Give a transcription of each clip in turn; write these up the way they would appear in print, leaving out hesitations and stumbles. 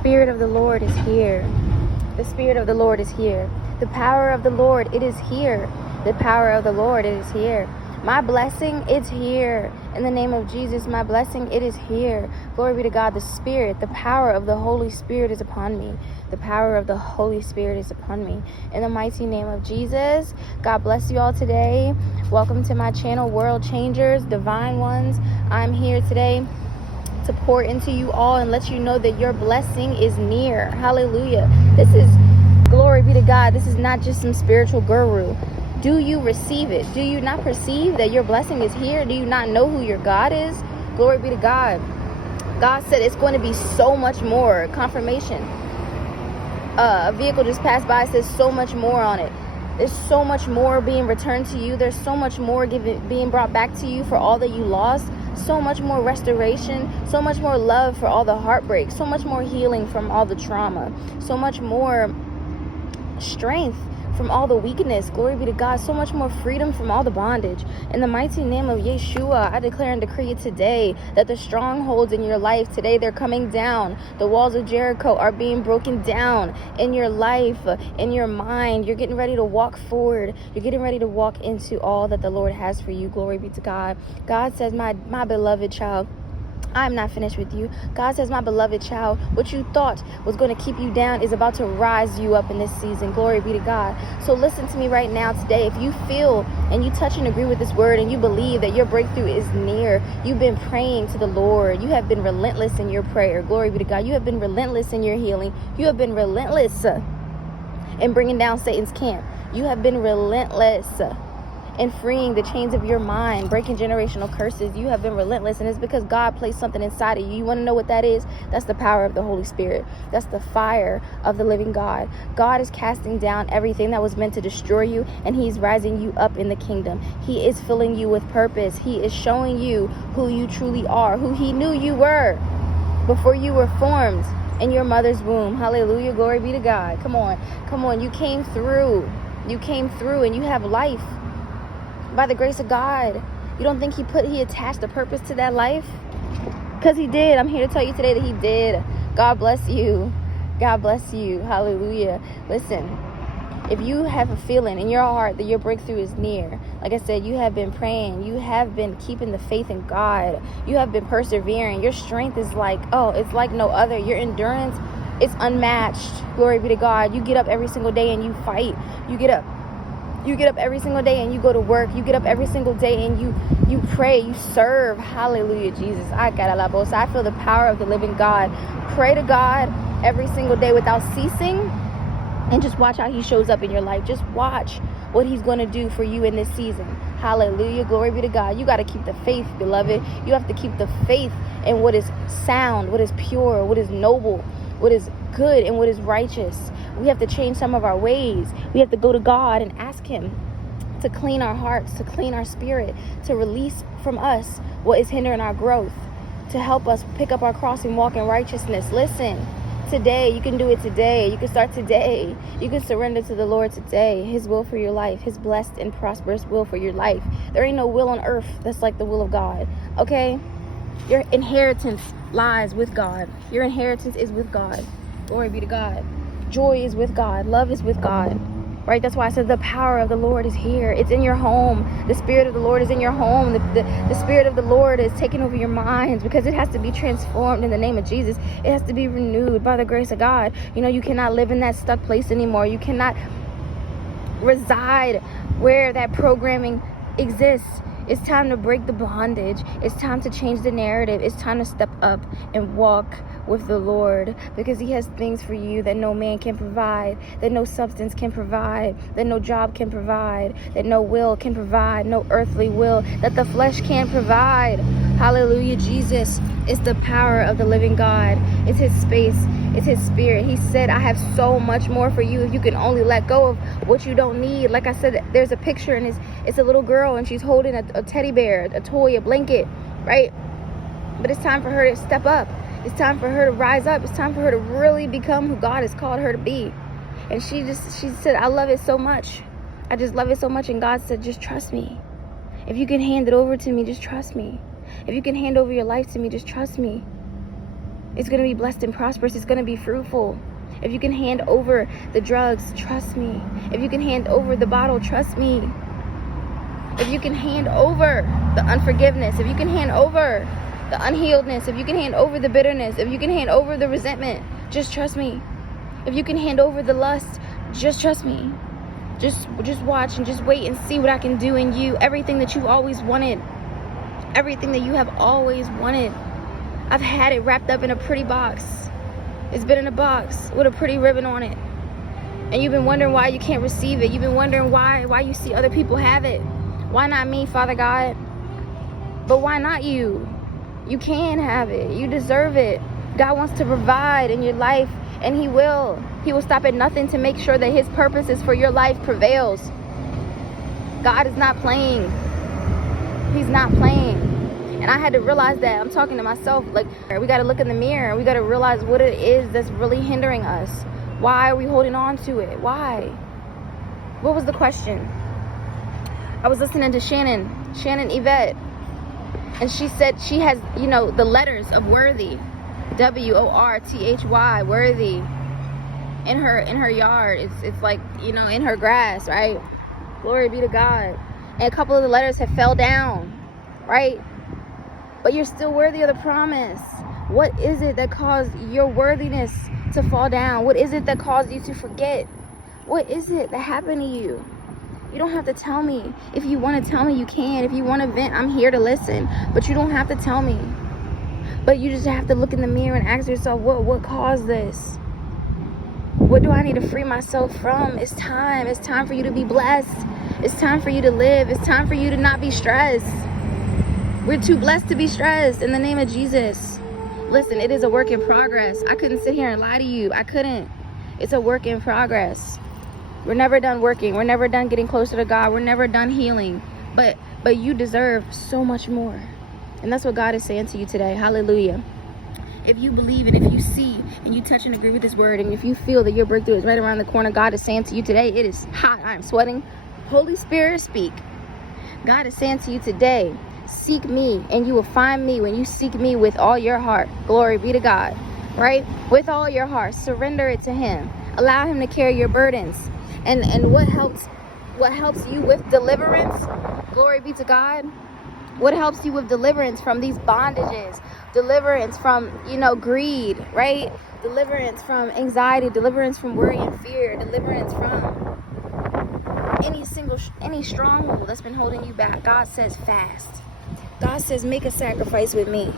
Spirit of the Lord is here. The Spirit of the Lord is here. The power of the Lord, it is here. The power of the Lord, it is here. My blessing, it's here. In the name of Jesus, my blessing, it is here. Glory be to God. The Spirit, the power of the Holy Spirit is upon me. The power of the Holy Spirit is upon me. In the mighty name of Jesus, God bless you all today. Welcome to my channel, World Changers, Divine Ones. I'm here today to pour into you all and let you know that your blessing is near. Hallelujah. This is, glory be to God, this is not just some spiritual guru. Do you receive it? Do you not perceive that your blessing is here? Do you not know who your God is? Glory be to God. God said it's going to be so much more. Confirmation. A vehicle just passed by, says so much more on it. There's so much more being returned to you. There's so much more being brought back to you for all that you lost. So much more restoration. So much more love for all the heartbreak. So much more healing from all the trauma. So much more strength from all the weakness. Glory be to God. So much more freedom from all the bondage. In the mighty name of Yeshua, I declare and decree it today that the strongholds in your life today, they're coming down. The walls of Jericho are being broken down in your life, in your mind. You're getting ready to walk forward. You're getting ready to walk into all that the Lord has for you. Glory be to God. God says, my beloved child, I'm not finished with you. God says, my beloved child, what you thought was going to keep you down is about to rise you up in this season. Glory be to God. So listen to me right now today. If you feel and you touch and agree with this word and you believe that your breakthrough is near, you've been praying to the Lord. You have been relentless in your prayer. Glory be to God. You have been relentless in your healing. You have been relentless in bringing down Satan's camp. You have been relentless and freeing the chains of your mind, breaking generational curses. You have been relentless, and it's because God placed something inside of you. You want to know what that is? That's the power of the Holy Spirit. That's the fire of the living God. God is casting down everything that was meant to destroy you, and he's rising you up in the kingdom. He is filling you with purpose. He is showing you who you truly are, who he knew you were before you were formed in your mother's womb. Hallelujah. Glory be to God. Come on. You came through, and you have life by the grace of God. You don't think he attached a purpose to that life? Because he did. I'm here to tell you today that he did. God bless you. God bless you. Hallelujah. Listen, if you have a feeling in your heart that your breakthrough is near, like I said, you have been praying. You have been keeping the faith in God. You have been persevering. Your strength is it's like no other. Your endurance is unmatched. Glory be to God. You get up every single day and you fight. You get up every single day and you go to work. You get up every single day and you pray, you serve. Hallelujah, Jesus. I feel the power of the living God. Pray to God every single day without ceasing, and just watch how he shows up in your life. Just watch what he's going to do for you in this season. Hallelujah. Glory be to God. You got to keep the faith, beloved. You have to keep the faith in what is sound, what is pure, what is noble, what is good, and what is righteous. We have to change some of our ways. We have to go to God and ask him to clean our hearts, to clean our spirit, to release from us what is hindering our growth, to help us pick up our cross and walk in righteousness. Listen, today, you can do it today. You can start today. You can surrender to the Lord today. His will for your life, his blessed and prosperous will for your life. There ain't no will on earth that's like the will of God, okay? Your inheritance lies with God. Your inheritance is with God. Glory be to God. Joy is with God. Love is with God. Right? That's why I said the power of the Lord is here. It's in your home. The Spirit of the Lord is in your home. The Spirit of the Lord is taking over your minds, because it has to be transformed in the name of Jesus. It has to be renewed by the grace of God. You know, you cannot live in that stuck place anymore. You cannot reside where that programming exists. It's time to break the bondage. It's time to change the narrative. It's time to step up and walk with the Lord, because he has things for you that no man can provide, that no substance can provide, that no job can provide, that no will can provide, no earthly will, that the flesh can't provide. Hallelujah, Jesus. It's the power of the living God. It's his space. It's his spirit. He said, I have so much more for you if you can only let go of what you don't need. Like I said, there's a picture, and it's a little girl, and she's holding a teddy bear, a toy, a blanket, right? But it's time for her to step up. It's time for her to rise up. It's time for her to really become who God has called her to be. And she said, I love it so much. I just love it so much. And God said, just trust me. If you can hand it over to me, just trust me. If you can hand over your life to me, just trust me. It's going to be blessed and prosperous. It's going to be fruitful. If you can hand over the drugs, trust me. If you can hand over the bottle, trust me. If you can hand over the unforgiveness, if you can hand over the unhealedness, if you can hand over the bitterness, if you can hand over the resentment, just trust me. If you can hand over the lust, just trust me. Just watch and just wait and see what I can do in you. Everything that you always wanted. Everything that you have always wanted. I've had it wrapped up in a pretty box. It's been in a box with a pretty ribbon on it. And you've been wondering why you can't receive it. You've been wondering why you see other people have it. Why not me, Father God? But why not you? You can have it. You deserve it. God wants to provide in your life, and He will. He will stop at nothing to make sure that His purposes for your life prevails. God is not playing. He's not playing. And I had to realize that. I'm talking to myself. Like, we got to look in the mirror. We got to realize what it is that's really hindering us. Why are we holding on to it? Why? What was the question? I was listening to Shannon Yvette. And she said she has, the letters of worthy. WORTHY, worthy. In her yard. It's like, in her grass, right? Glory be to God. And a couple of the letters have fell down, right? But you're still worthy of the promise. What is it that caused your worthiness to fall down? What is it that caused you to forget? What is it that happened to you? You don't have to tell me. If you want to tell me, you can. If you want to vent, I'm here to listen. But you don't have to tell me. But you just have to look in the mirror and ask yourself, what caused this? What do I need to free myself from? It's time. It's time for you to be blessed. It's time for you to live. It's time for you to not be stressed. We're too blessed to be stressed in the name of Jesus. Listen, it is a work in progress. I couldn't sit here and lie to you. I couldn't. It's a work in progress. We're never done working. We're never done getting closer to God. We're never done healing. But you deserve so much more. And that's what God is saying to you today. Hallelujah. If you believe and if you see and you touch and agree with His word, and if you feel that your breakthrough is right around the corner, God is saying to you today, it is hot. I'm sweating. Holy Spirit, speak. God is saying to you today, seek me and you will find me when you seek me with all your heart. Glory be to God. Right? With all your heart. Surrender it to Him. Allow Him to carry your burdens. And what helps you with deliverance? Glory be to God. What helps you with deliverance from these bondages? Deliverance from, greed, right? Deliverance from anxiety, deliverance from worry and fear, deliverance from any stronghold that's been holding you back. God says fast. God says make a sacrifice with me,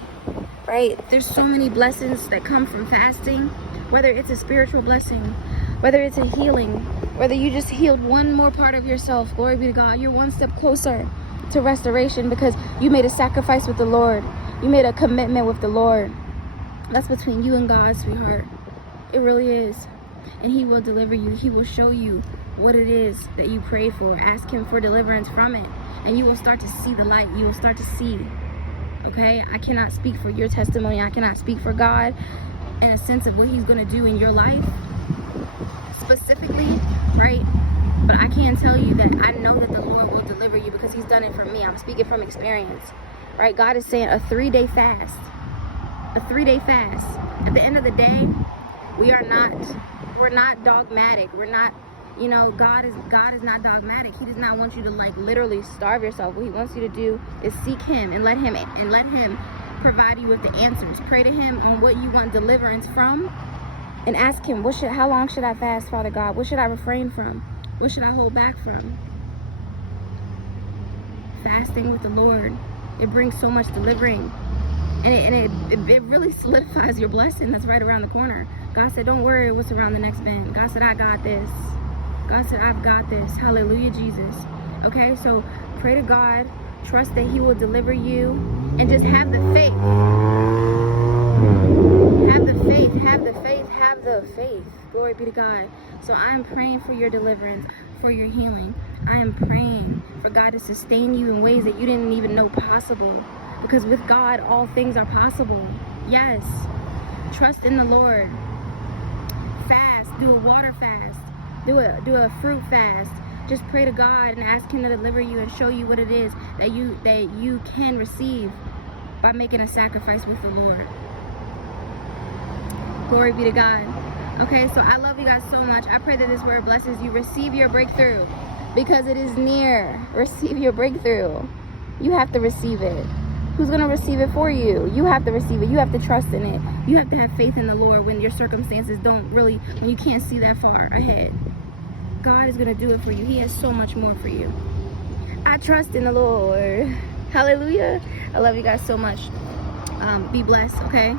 right? There's so many blessings that come from fasting, whether it's a spiritual blessing, whether it's a healing, whether you just healed one more part of yourself. Glory be to God. You're one step closer to restoration because you made a sacrifice with the Lord. You made a commitment with the Lord. That's between you and God, sweetheart. It really is. And He will deliver you. He will show you what it is that you pray for. Ask Him for deliverance from it. And you will start to see the light. You will start to see. Okay? I cannot speak for your testimony. I cannot speak for God in a sense of what He's going to do in your life specifically, right? But I can tell you that I know that the Lord will deliver you because He's done it for me. I'm speaking from experience, right? God is saying a 3-day fast. A 3-day fast. At the end of the day, we're not dogmatic. We're not, God is not dogmatic. He does not want you to literally starve yourself. What He wants you to do is seek Him and let Him provide you with the answers. Pray to Him on what you want deliverance from and ask Him, how long should I fast, Father God? What should I refrain from? What should I hold back from? Fasting with the Lord, it brings so much delivering. And it really solidifies your blessing that's right around the corner. God said, don't worry what's around the next bend. God said, I got this. God said, I've got this. Hallelujah, Jesus. Okay, so pray to God. Trust that He will deliver you. And just have the faith. Have the faith. Have the faith. Have the faith. Glory be to God. So I am praying for your deliverance, for your healing. I am praying for God to sustain you in ways that you didn't even know possible. Because with God, all things are possible. Yes. Trust in the Lord. Fast. Do a water fast. Do a fruit fast. Just pray to God and ask Him to deliver you and show you what it is that you can receive by making a sacrifice with the Lord. Glory be to God. Okay, so I love you guys so much. I pray that this word blesses you. Receive your breakthrough because it is near. Receive your breakthrough. You have to receive it. Who's going to receive it for you? You have to receive it. You have to trust in it. You have to have faith in the Lord when your circumstances don't really, when you can't see that far ahead. God is going to do it for you. He has so much more for you. I trust in the Lord. Hallelujah. I love you guys so much. Be blessed, okay?